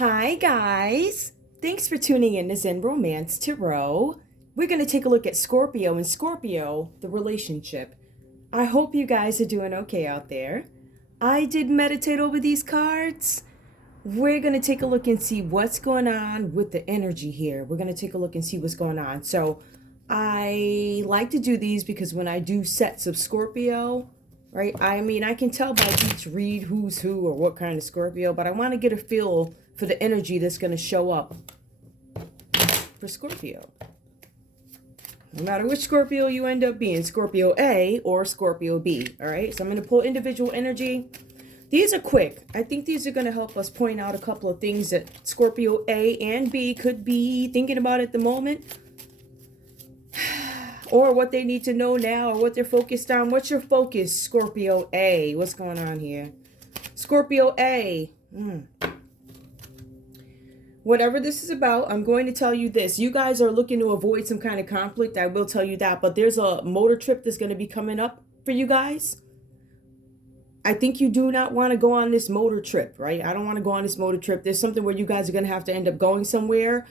Hi, guys. Thanks for tuning in to Zen Romance Tarot. We're going to take a look at Scorpio and Scorpio, the relationship. I hope you guys are doing okay out there. I did meditate over these cards. We're going to take a look and see what's going on with the energy here. We're going to take a look and see what's going on. So I like to do these because when I do sets of Scorpio, right? I mean, I can tell by each read who's who or what kind of Scorpio, but I want to get a feel for the energy that's going to show up for Scorpio. No matter which Scorpio you end up being, Scorpio A or Scorpio B, all right? So I'm going to pull individual energy. These are quick. I think these are going to help us point out a couple of things that Scorpio A and B could be thinking about at the moment, or what they need to know now, or what they're focused on. What's your focus, Scorpio A? What's going on here? Scorpio A. Whatever this is about, I'm going to tell you this. You guys are looking to avoid some kind of conflict. I will tell you that. But there's a motor trip that's going to be coming up for you guys. I think you do not want to go on this motor trip, right? I don't want to go on this motor trip. There's something where you guys are going to have to end up going somewhere.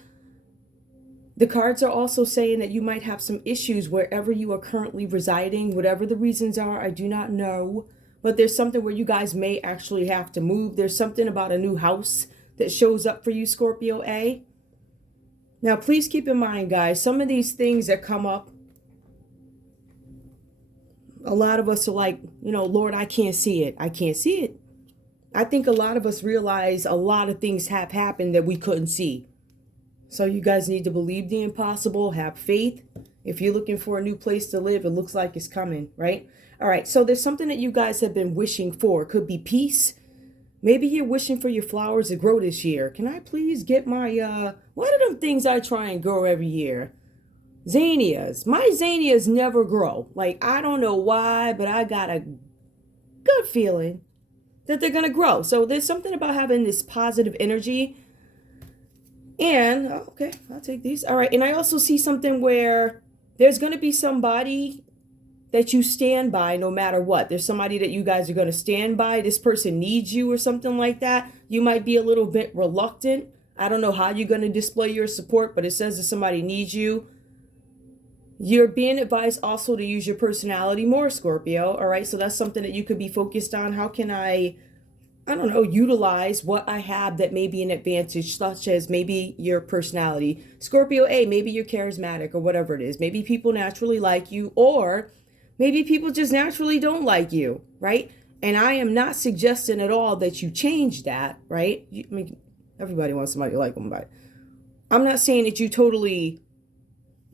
The cards are also saying that you might have some issues wherever you are currently residing. Whatever the reasons are, I do not know. But there's something where you guys may actually have to move. There's something about a new house that shows up for you, Scorpio A. Now, please keep in mind, guys, some of these things that come up, a lot of us are like, Lord, I can't see it. I can't see it. I think a lot of us realize a lot of things have happened that we couldn't see. So you guys need to believe the impossible, have faith. If you're looking for a new place to live, it looks like it's coming, right? All right, so there's something that you guys have been wishing for. It could be peace. Maybe you're wishing for your flowers to grow this year. Can I please get my, what are them things I try and grow every year? Zinnias. My zinnias never grow. Like, I don't know why, but I got a good feeling that they're going to grow. So there's something about having this positive energy. And, okay, I'll take these. All right, and I also see something where there's going to be somebody that you stand by no matter what. There's somebody that you guys are going to stand by. This person needs you or something like that. You might be a little bit reluctant. I don't know how you're going to display your support, but it says that somebody needs you. You're being advised also to use your personality more, Scorpio. All right, so that's something that you could be focused on. How can I don't know, utilize what I have that may be an advantage, such as maybe your personality. Scorpio A, maybe you're charismatic or whatever it is. Maybe people naturally like you, or maybe people just naturally don't like you, right? And I am not suggesting at all that you change that, right? I mean, everybody wants somebody to like them, but I'm not saying that you totally,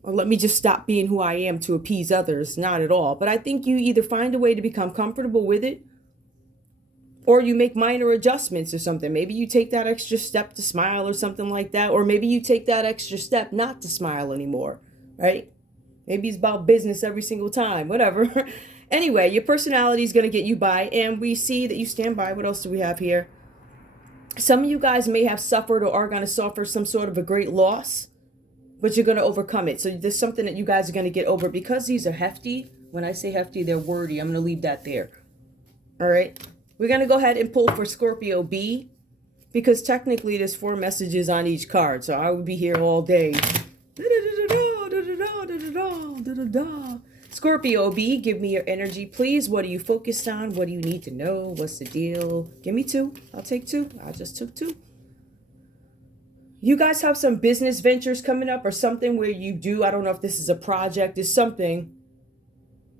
or let me just stop being who I am to appease others. Not at all. But I think you either find a way to become comfortable with it, or you make minor adjustments or something. Maybe you take that extra step to smile or something like that. Or maybe you take that extra step not to smile anymore, right? Maybe it's about business every single time, whatever. Anyway, your personality is going to get you by. And we see that you stand by. What else do we have here? Some of you guys may have suffered or are going to suffer some sort of a great loss, but you're going to overcome it. So there's something that you guys are going to get over. Because these are hefty, when I say hefty, they're wordy. I'm going to leave that there. All right. We're going to go ahead and pull for Scorpio B, because technically there's 4 messages on each card. So I would be here all day. Scorpio B, give me your energy, please. What are you focused on? What do you need to know? What's the deal? Give me 2. I'll take 2. I just took 2. You guys have some business ventures coming up or something where you do, I don't know if this is a project, it's something.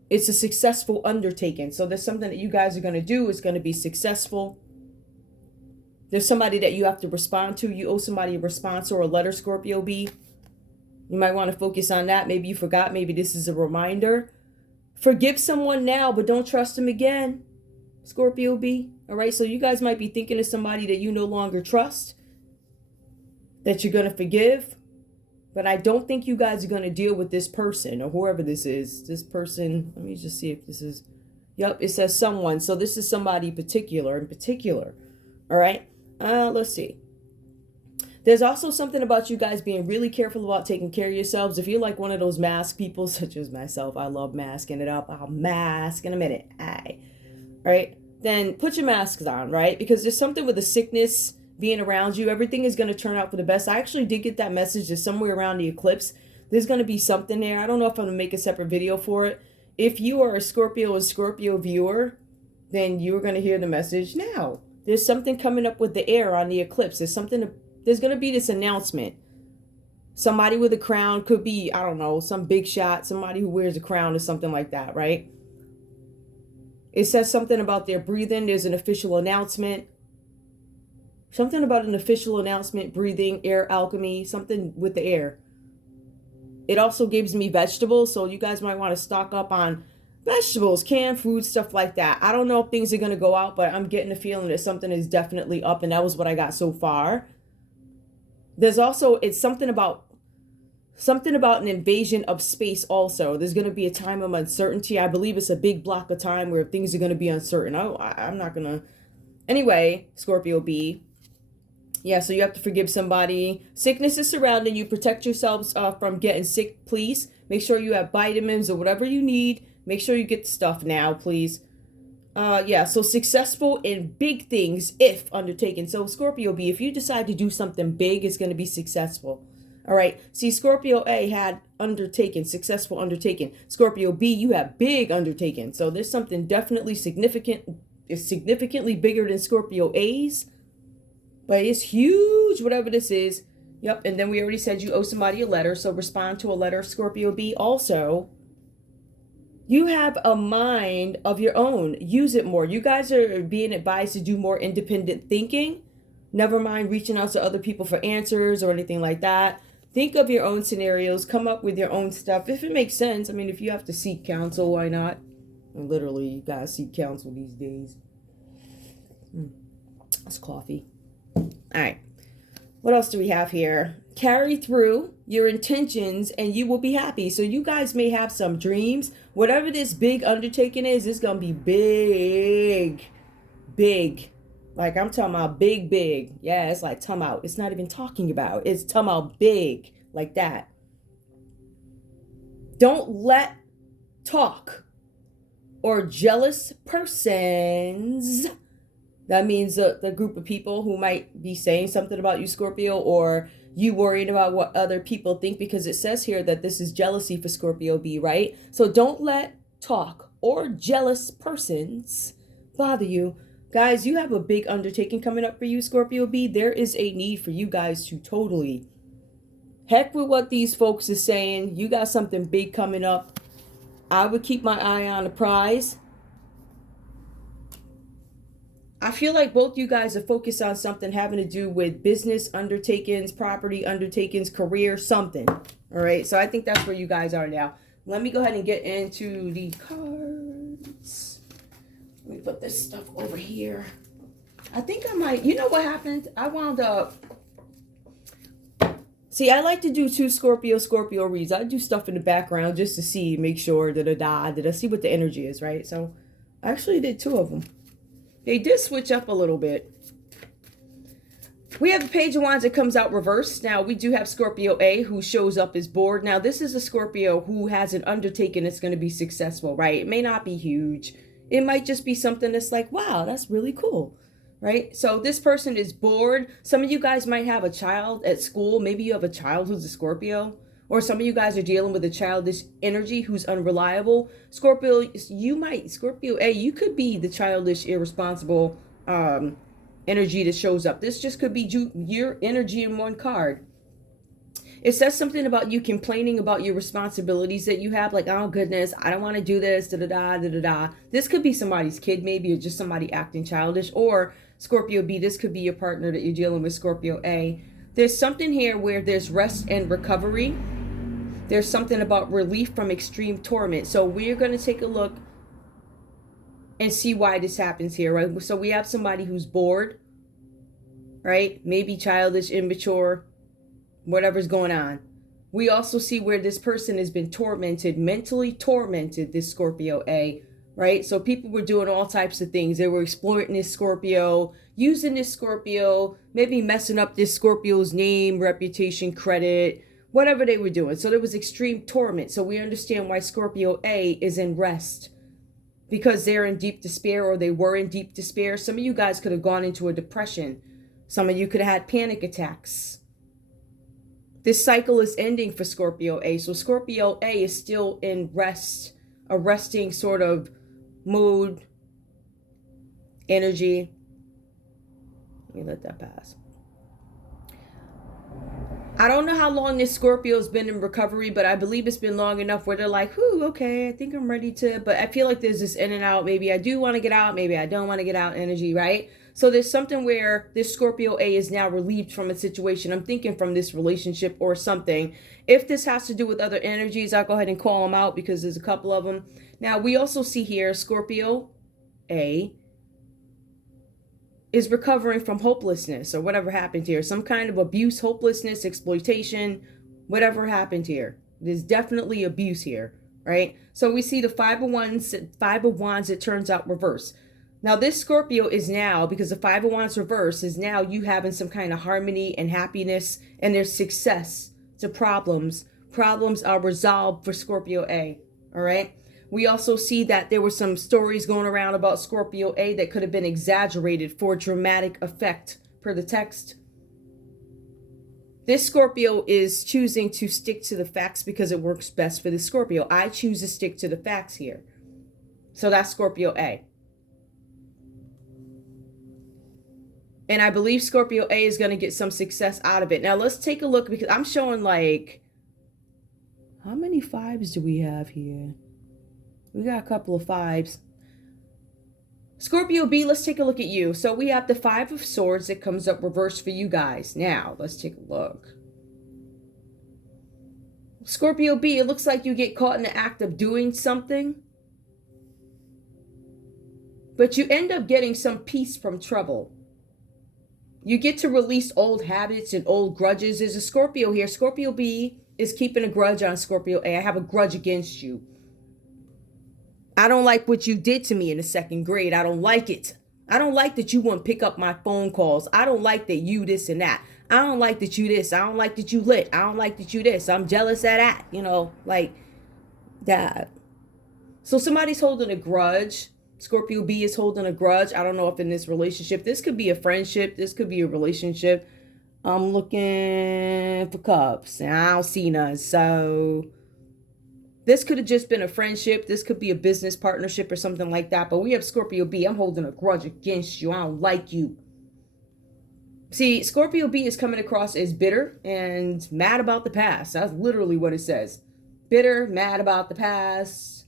It's a successful undertaking. So there's something that you guys are going to do. It's going to be successful. There's somebody that you have to respond to. You owe somebody a response or a letter, Scorpio B. You might want to focus on that. Maybe you forgot. Maybe this is a reminder. Forgive someone now, but don't trust them again, Scorpio B. All right, so you guys might be thinking of somebody that you no longer trust, that you're going to forgive. But I don't think you guys are going to deal with this person or whoever this is. This person, let me just see if this is, yep, it says someone. So this is somebody in particular. All right, let's see. There's also something about you guys being really careful about taking care of yourselves. If you're like one of those mask people, such as myself, I love masking it up. I'll mask in a minute. All right, then put your masks on, right? Because there's something with a sickness being around you. Everything is going to turn out for the best. I actually did get that message that somewhere around the eclipse, there's going to be something there. I don't know if I'm going to make a separate video for it. If you are a Scorpio viewer, then you're going to hear the message now. There's something coming up with the air on the eclipse. There's going to be this announcement. Somebody with a crown, could be, I don't know, some big shot, somebody who wears a crown or something like that, right? It says something about their breathing. There's an official announcement. Something about an official announcement, breathing, air alchemy, something with the air. It also gives me vegetables, so you guys might want to stock up on vegetables, canned food, stuff like that. I don't know if things are going to go out, but I'm getting a feeling that something is definitely up, and that was what I got so far. There's also, it's something about an invasion of space also. There's going to be a time of uncertainty. I believe it's a big block of time where things are going to be uncertain. I'm not going to. Anyway, Scorpio B. Yeah, so you have to forgive somebody. Sickness is surrounding you. Protect yourselves from getting sick, please. Make sure you have vitamins or whatever you need. Make sure you get the stuff now, please. Yeah, so successful in big things if undertaken. So Scorpio B, if you decide to do something big, it's going to be successful. All right. See, Scorpio A had undertaken, successful undertaken. Scorpio B, you have big undertaken. So there's something definitely significant. It's significantly bigger than Scorpio A's. But it's huge, whatever this is. Yep, and then we already said you owe somebody a letter, so respond to a letter, Scorpio B. Also, you have a mind of your own. Use it more. You guys are being advised to do more independent thinking. Never mind reaching out to other people for answers or anything like that. Think of your own scenarios. Come up with your own stuff. If it makes sense. I mean, if you have to seek counsel, why not? And literally, you guys seek counsel these days. That's coffee. All right, what else do we have here? Carry through your intentions and you will be happy. So you guys may have some dreams. Whatever this big undertaking is, it's going to be big, big. Like I'm talking about big, big. Yeah, it's like talking about. It's not even talking about. It's talking about big like that. Don't let talk or jealous persons. That means the group of people who might be saying something about you, Scorpio, or you worried about what other people think, because it says here that this is jealousy for Scorpio B, right? So don't let talk or jealous persons bother you. Guys, you have a big undertaking coming up for you, Scorpio B. There is a need for you guys to totally heck with what these folks are saying. You got something big coming up. I would keep my eye on the prize. I feel like both you guys are focused on something having to do with business undertakings, property undertakings, career, something. All right. So I think that's where you guys are now. Let me go ahead and get into the cards. Let me put this stuff over here. I think I might, you know what happened? I wound up. See, I like to do 2 Scorpio reads. I do stuff in the background just to see, make sure did I see what the energy is, right? So I actually did 2 of them. They did switch up a little bit. We have the Page of Wands that comes out reversed. Now, we do have Scorpio A who shows up as bored. Now, this is a Scorpio who has an undertaking that's going to be successful, right? It may not be huge. It might just be something that's like, wow, that's really cool, right? So this person is bored. Some of you guys might have a child at school. Maybe you have a child who's a Scorpio. Or some of you guys are dealing with a childish energy who's unreliable. Scorpio A, you could be the childish, irresponsible energy that shows up. This just could be your energy in one card. It says something about you complaining about your responsibilities that you have. Like, oh, goodness, I don't want to do this, da-da-da, da-da-da. This could be somebody's kid maybe, or just somebody acting childish. Or Scorpio B, this could be your partner that you're dealing with, Scorpio A. There's something here where there's rest and recovery. There's something about relief from extreme torment. So we're going to take a look and see why this happens here, right? So we have somebody who's bored, right? Maybe childish, immature, whatever's going on. We also see where this person has been tormented, mentally tormented, this Scorpio A, right? So people were doing all types of things. They were exploiting this Scorpio, using this Scorpio, maybe messing up this Scorpio's name, reputation, credit, whatever they were doing. So there was extreme torment. So we understand why Scorpio A is in rest, because they're in deep despair, or they were in deep despair. Some of you guys could have gone into a depression, Some of you could have had panic attacks. This cycle is ending for Scorpio A. So Scorpio A is still in a resting sort of mood, energy. Let me let that pass. I don't know how long this Scorpio's been in recovery, but I believe it's been long enough where they're like, whew, okay, I think I'm ready to, but I feel like there's this in and out. Maybe I do want to get out. Maybe I don't want to get out energy, right? So there's something where this Scorpio A is now relieved from a situation. I'm thinking from this relationship or something. If this has to do with other energies, I'll go ahead and call them out because there's a couple of them. Now, we also see here Scorpio A is recovering from hopelessness or whatever happened here. Some kind of abuse, hopelessness, exploitation, whatever happened here. There's definitely abuse here, right? So we see the Five of Wands, it turns out reverse. Now this Scorpio is now, because the Five of Wands reverse is now you having some kind of harmony and happiness, and there's success to problems. Problems are resolved for Scorpio A, all right? We also see that there were some stories going around about Scorpio A that could have been exaggerated for dramatic effect per the text. This Scorpio is choosing to stick to the facts because it works best for the Scorpio. I choose to stick to the facts here. So that's Scorpio A. And I believe Scorpio A is going to get some success out of it. Now let's take a look, because I'm showing like, how many fives do we have here? We got a couple of fives. Scorpio B, let's take a look at you. So we have the Five of Swords that comes up reversed for you guys. Now, let's take a look. Scorpio B, it looks like you get caught in the act of doing something, but you end up getting some peace from trouble. You get to release old habits and old grudges. There's a Scorpio here. Scorpio B is keeping a grudge on Scorpio A. I have a grudge against you. I don't like what you did to me in the second grade. I don't like it. I don't like that you wouldn't pick up my phone calls. I don't like that you this and that. I don't like that you this. I don't like that you lit. I don't like that you this. I'm jealous of that. You know, like that. So somebody's holding a grudge. Scorpio B is holding a grudge. I don't know if in this relationship, this could be a friendship. This could be a relationship. I'm looking for cups and I don't see none. So this could have just been a friendship. This could be a business partnership or something like that. But we have Scorpio B. I'm holding a grudge against you. I don't like you. See, Scorpio B is coming across as bitter and mad about the past. That's literally what it says. Bitter, mad about the past.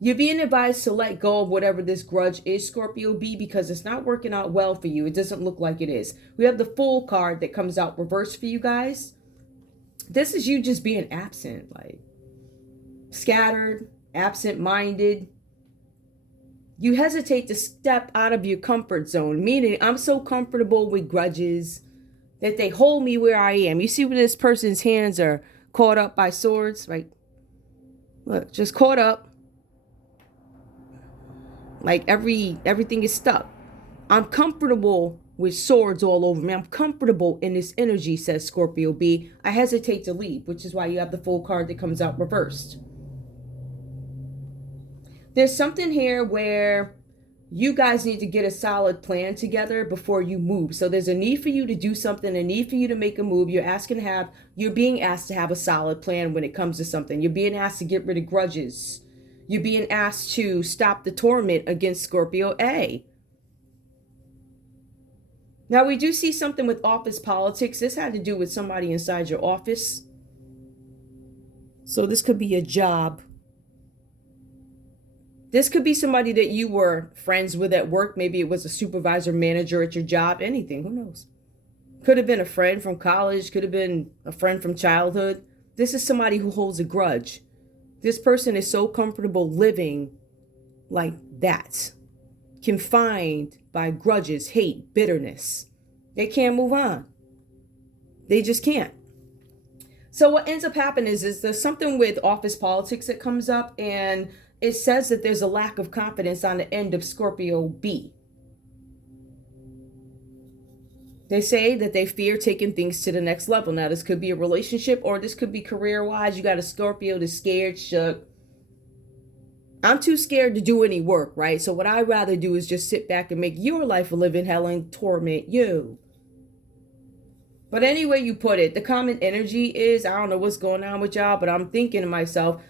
You're being advised to let go of whatever this grudge is, Scorpio B, because it's not working out well for you. It doesn't look like it is. We have the Fool card that comes out reversed for you guys. This is you just being absent, like scattered, absent-minded. You hesitate to step out of your comfort zone, meaning I'm so comfortable with grudges that they hold me where I am. You see where this person's hands are caught up by swords, right? Look, just caught up. Like everything is stuck. I'm comfortable with swords all over me. I'm comfortable in this energy, says Scorpio B. I hesitate to leave, which is why you have the Fool card that comes out reversed. There's something here where you guys need to get a solid plan together before you move. So there's a need for you to do something, a need for you to make a move. You're being asked to have a solid plan when it comes to something. You're being asked to get rid of grudges. You're being asked to stop the torment against Scorpio A. Now, we do see something with office politics. This had to do with somebody inside your office. So this could be a job. This could be somebody that you were friends with at work. Maybe it was a supervisor, manager at your job, anything. Who knows? Could have been a friend from college. Could have been a friend from childhood. This is somebody who holds a grudge. This person is so comfortable living like that, confined by grudges, hate, bitterness. They can't move on. They just can't. So what ends up happening is there's something with office politics that comes up, and it says that there's a lack of confidence on the end of Scorpio B. They say that they fear taking things to the next level. Now, this could be a relationship or this could be career-wise. You got a Scorpio that's scared, shook. I'm too scared to do any work, right? So what I'd rather do is just sit back and make your life a living hell and torment you. But anyway you put it, the common energy is, I don't know what's going on with y'all, but I'm thinking to myself,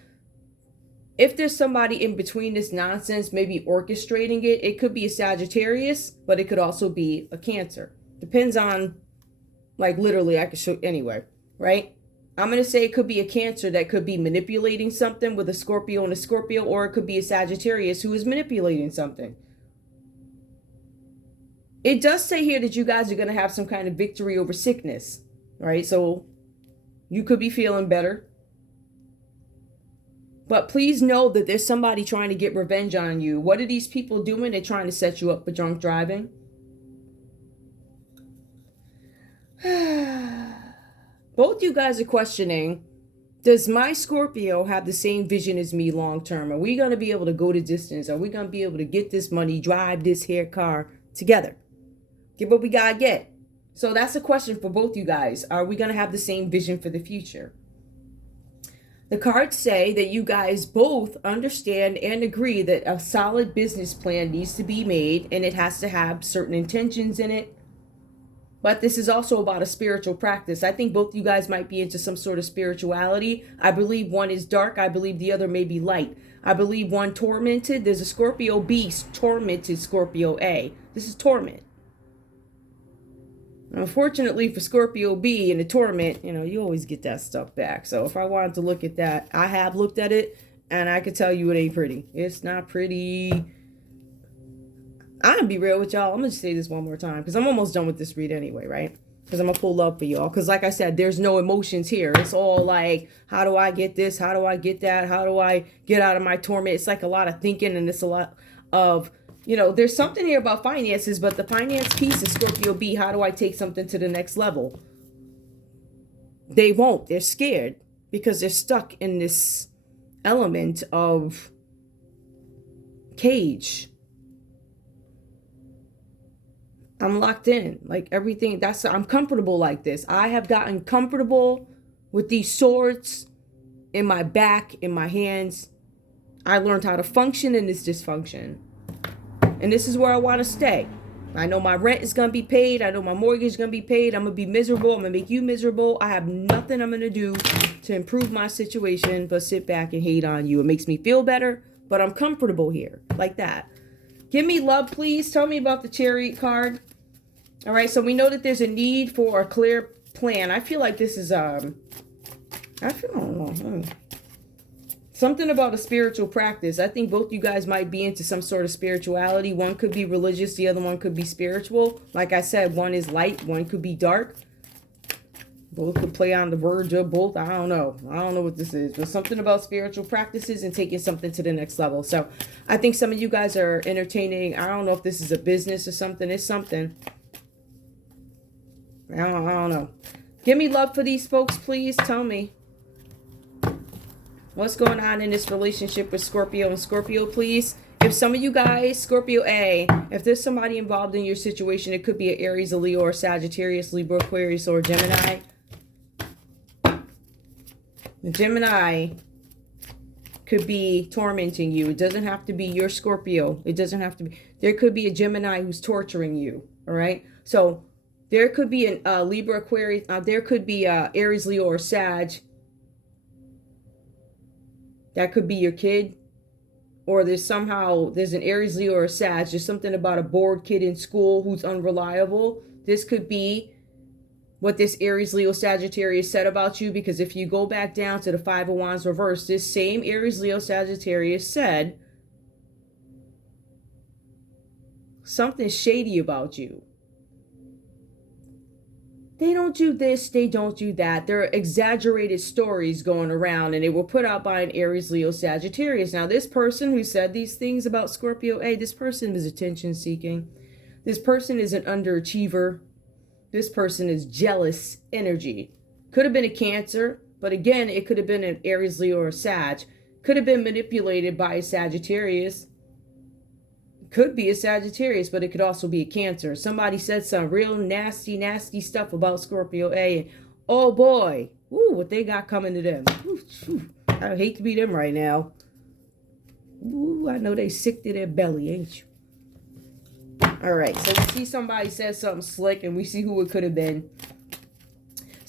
if there's somebody in between this nonsense, maybe orchestrating it, it could be a Sagittarius, but it could also be a Cancer. Depends on, like, literally, I could show, anyway, right? I'm going to say it could be a Cancer that could be manipulating something with a Scorpio and a Scorpio, or it could be a Sagittarius who is manipulating something. It does say here that you guys are going to have some kind of victory over sickness, right? So you could be feeling better. But please know that there's somebody trying to get revenge on you. What are these people doing? They're trying to set you up for drunk driving. Both you guys are questioning, does my Scorpio have the same vision as me long term? Are we going to be able to go the distance? Are we going to be able to get this money, drive this hair car together? Get what we got to get. So that's a question for both you guys. Are we going to have the same vision for the future? The cards say that you guys both understand and agree that a solid business plan needs to be made, and it has to have certain intentions in it. But this is also about a spiritual practice. I think both you guys might be into some sort of spirituality. I believe one is dark. I believe the other may be light. I believe one tormented. There's a Scorpio beast, tormented Scorpio A. This is torment. Unfortunately for Scorpio B in the torment, you know, you always get that stuff back. So if I wanted to look at that, I have looked at it, and I can tell you it ain't pretty. It's not pretty. I'm going to be real with y'all. I'm going to say this one more time because I'm almost done with this read anyway, right? Because I'm going to pull up for y'all. Because like I said, there's no emotions here. It's all like, how do I get this? How do I get that? How do I get out of my torment? It's like a lot of thinking, and it's a lot of... You know, there's something here about finances, but the finance piece is Scorpio B. How do I take something to the next level? They won't. They're scared because they're stuck in this element of cage. I'm locked in. Like everything, I'm comfortable like this. I have gotten comfortable with these swords in my back, in my hands. I learned how to function in this dysfunction. And this is where I want to stay. I know my rent is going to be paid. I know my mortgage is going to be paid. I'm going to be miserable. I'm going to make you miserable. I have nothing I'm going to do to improve my situation but sit back and hate on you. It makes me feel better, but I'm comfortable here. Like that. Give me love, please. Tell me about the Chariot card. All right, so we know that there's a need for a clear plan. I feel like this is, I don't know. Something about a spiritual practice. I think both you guys might be into some sort of spirituality. One could be religious. The other one could be spiritual. Like I said, one is light. One could be dark. Both could play on the verge of both. I don't know. I don't know what this is. But something about spiritual practices and taking something to the next level. So I think some of you guys are entertaining. I don't know if this is a business or something. It's something. I don't know. Give me love for these folks, please. Tell me. What's going on in this relationship with Scorpio and Scorpio, please? If some of you guys, Scorpio A, if there's somebody involved in your situation, it could be an Aries, a Leo, or Sagittarius, Libra, Aquarius, or Gemini. The Gemini could be tormenting you. It doesn't have to be your Scorpio. It doesn't have to be. There could be a Gemini who's torturing you, all right? So there could be a Libra, Aquarius. There could be a Aries, Leo, or Sag. That could be your kid. Or there's an Aries, Leo, or a Sag. There's something about a bored kid in school who's unreliable. This could be what this Aries, Leo, Sagittarius said about you. Because if you go back down to the Five of Wands reverse, this same Aries, Leo, Sagittarius said something shady about you. They don't do this, they don't do that. There are exaggerated stories going around, and they were put out by an Aries, Leo, Sagittarius. Now, this person who said these things about Scorpio A, this person is attention seeking. This person is an underachiever. This person is jealous energy. Could have been a Cancer, but again, it could have been an Aries, Leo, or Sag. Could have been manipulated by a Sagittarius. Could be a Sagittarius, but it could also be a Cancer. Somebody said some real nasty, nasty stuff about Scorpio A. And oh boy, ooh, what they got coming to them. Ooh, I hate to be them right now. Ooh, I know they sick to their belly, ain't you? All right, so we see somebody says something slick, and we see who it could have been.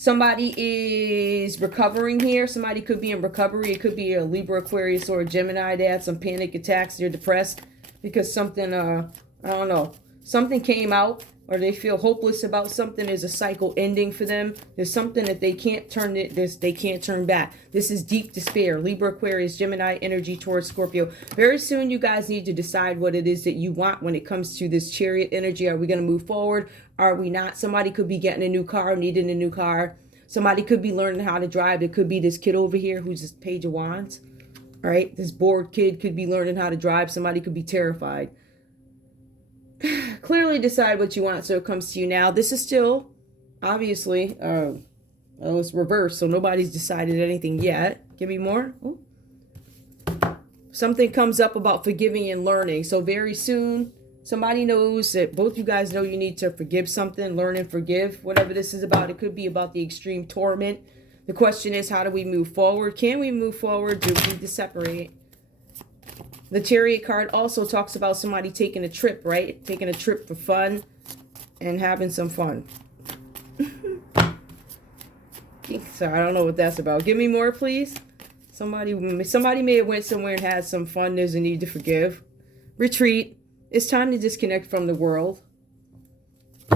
Somebody is recovering here. Somebody could be in recovery. It could be a Libra, Aquarius, or a Gemini. They had some panic attacks. They're depressed because something, I don't know, something came out, or they feel hopeless about something. There's a cycle ending for them. There's something that they can't turn they can't turn back. This is deep despair. Libra, Aquarius, Gemini energy towards Scorpio. Very soon you guys need to decide what it is that you want when it comes to this Chariot energy. Are we going to move forward? Are we not? Somebody could be getting a new car, needing a new car. Somebody could be learning how to drive. It could be this kid over here who's this Page of Wands. All right, this bored kid could be learning how to drive. Somebody could be terrified. Clearly decide what you want so it comes to you now. This is still, obviously, it's reversed, so nobody's decided anything yet. Give me more. Ooh. Something comes up about forgiving and learning. So very soon, somebody knows that both you guys know you need to forgive something, learn and forgive. Whatever this is about, it could be about the extreme torment. The question is, how do we move forward? Can we move forward? Do we need to separate? The Chariot card also talks about somebody taking a trip, right? Taking a trip for fun and having some fun. So I don't know what that's about. Give me more, please. Somebody may have went somewhere and had some fun. There's a need to forgive. Retreat. It's time to disconnect from the world.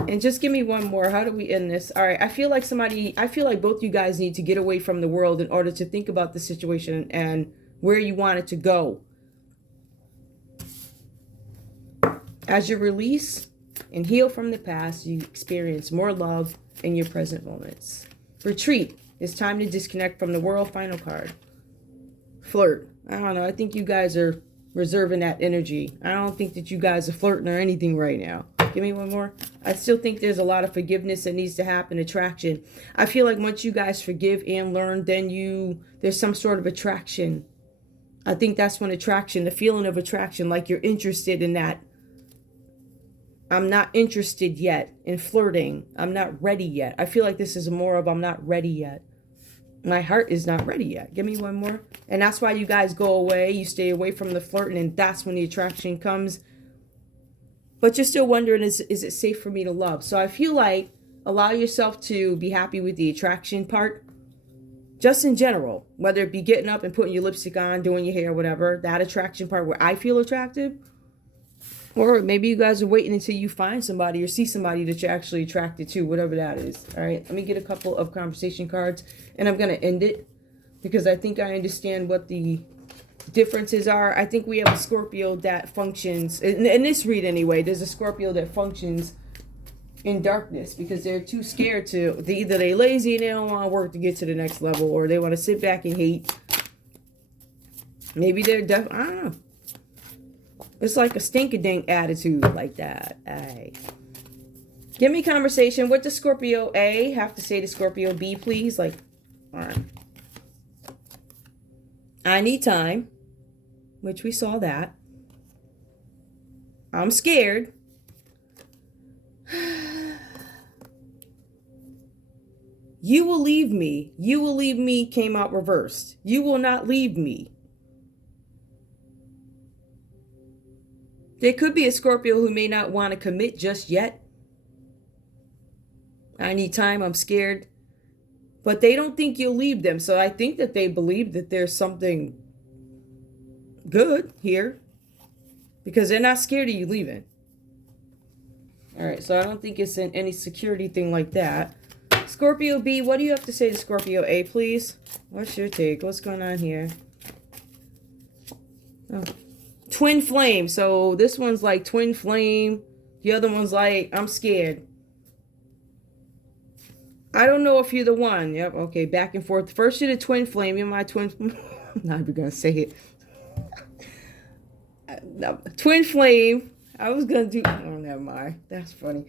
And just give me one more. How do we end this? All right. I feel like both you guys need to get away from the world in order to think about the situation and where you want it to go. As you release and heal from the past, you experience more love in your present moments. Retreat. It's time to disconnect from the world. Final card. Flirt. I don't know. I think you guys are reserving that energy. I don't think that you guys are flirting or anything right now. Give me one more. I still think there's a lot of forgiveness that needs to happen. Attraction. I feel like once you guys forgive and learn, then there's some sort of attraction. I think that's when attraction, the feeling of attraction, like you're interested in that. I'm not interested yet in flirting. I'm not ready yet. I feel like this is more of I'm not ready yet. My heart is not ready yet. Give me one more. And that's why you guys go away. You stay away from the flirting, and that's when the attraction comes. But you're still wondering, is it safe for me to love? So I feel like allow yourself to be happy with the attraction part. Just in general, whether it be getting up and putting your lipstick on, doing your hair, whatever. That attraction part where I feel attractive. Or maybe you guys are waiting until you find somebody or see somebody that you're actually attracted to, whatever that is. All right, let me get a couple of conversation cards, and I'm going to end it because I think I understand what the differences are. I think we have a Scorpio that functions, in this read anyway, there's a Scorpio that functions in darkness because they're too scared to, either they're lazy and they don't want to work to get to the next level, or they want to sit back and hate. Maybe they're I don't know. It's like a stink-a-dink attitude like that. Ay. Give me conversation. What does Scorpio A have to say to Scorpio B, please? Like, all right. I need time, which we saw that. I'm scared. You will leave me. You will leave me came out reversed. You will not leave me. There could be a Scorpio who may not want to commit just yet. I need time. I'm scared. But they don't think you'll leave them. So I think that they believe that there's something good here. Because they're not scared of you leaving. All right. So I don't think it's in any security thing like that. Scorpio B, what do you have to say to Scorpio A, please? What's your take? What's going on here? Oh. Twin flame. So this one's like twin flame. The other one's like, I'm scared. I don't know if you're the one. Yep. Okay. Back and forth. First you're the twin flame. You're my twin. I'm not even going to say it. No, twin flame. I was going to do. Oh, never mind. That's funny.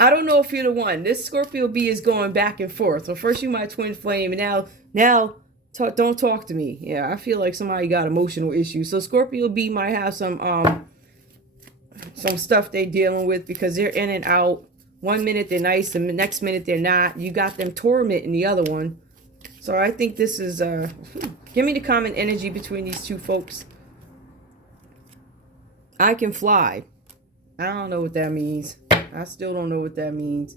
I don't know if you're the one. This Scorpio B is going back and forth. So first you're my twin flame. And now. Don't talk to me. Yeah, I feel like somebody got emotional issues. So Scorpio B might have some stuff they're dealing with because they're in and out. One minute they're nice, the next minute they're not. You got them tormenting the other one. So I think this is give me the common energy between these two folks. I can fly. I don't know what that means. I still don't know what that means.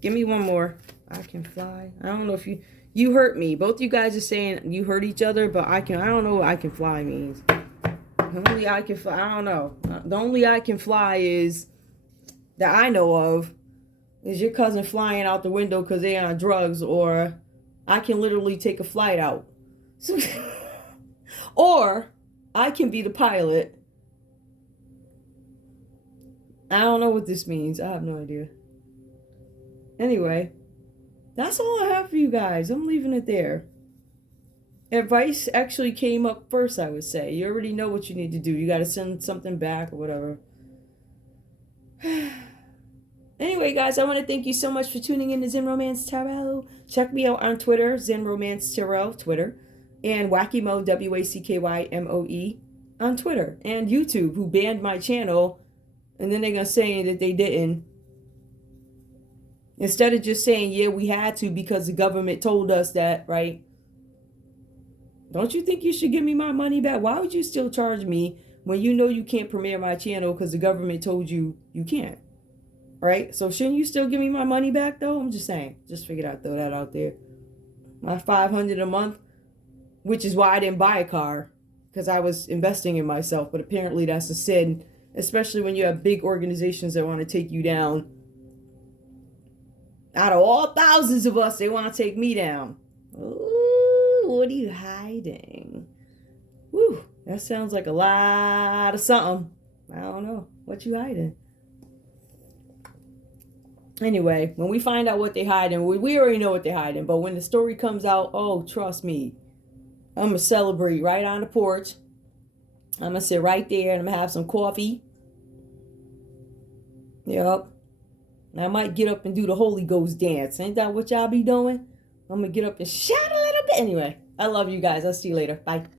Give me one more. I can fly. I don't know if you hurt me. Both you guys are saying you hurt each other, but I don't know what I can fly means. Only I can fly. I don't know. The only I can fly is that I know of is your cousin flying out the window because they're on drugs, or I can literally take a flight out. So, or I can be the pilot. I don't know what this means. I have no idea. Anyway, that's all I have for you guys. I'm leaving it there. Advice actually came up first, I would say. You already know what you need to do. You got to send something back or whatever. Anyway, guys, I want to thank you so much for tuning in to Zen Romance Tarot. Check me out on Twitter, Zen Romance Tarot, Twitter. And Wackymoe, WACKYMOE, on Twitter. And YouTube, who banned my channel. And then they're going to say that they didn't. Instead of just saying, yeah, we had to because the government told us that, right? Don't you think you should give me my money back? Why would you still charge me when you know you can't premiere my channel because the government told you you can't? Right? So shouldn't you still give me my money back, though? I'm just saying. Just figured I'd throw that out there. My $500 a month, which is why I didn't buy a car, because I was investing in myself. But apparently that's a sin, especially when you have big organizations that want to take you down. Out of all thousands of us, they want to take me down. Ooh, what are you hiding? Woo, that sounds like a lot of something. I don't know. What you hiding? Anyway, when we find out what they hiding, we already know what they're hiding. But when the story comes out, oh, trust me, I'm going to celebrate right on the porch. I'm going to sit right there and I'm going to have some coffee. Yep. I might get up and do the Holy Ghost dance. Ain't that what y'all be doing? I'm going to get up and shout a little bit. Anyway, I love you guys. I'll see you later. Bye.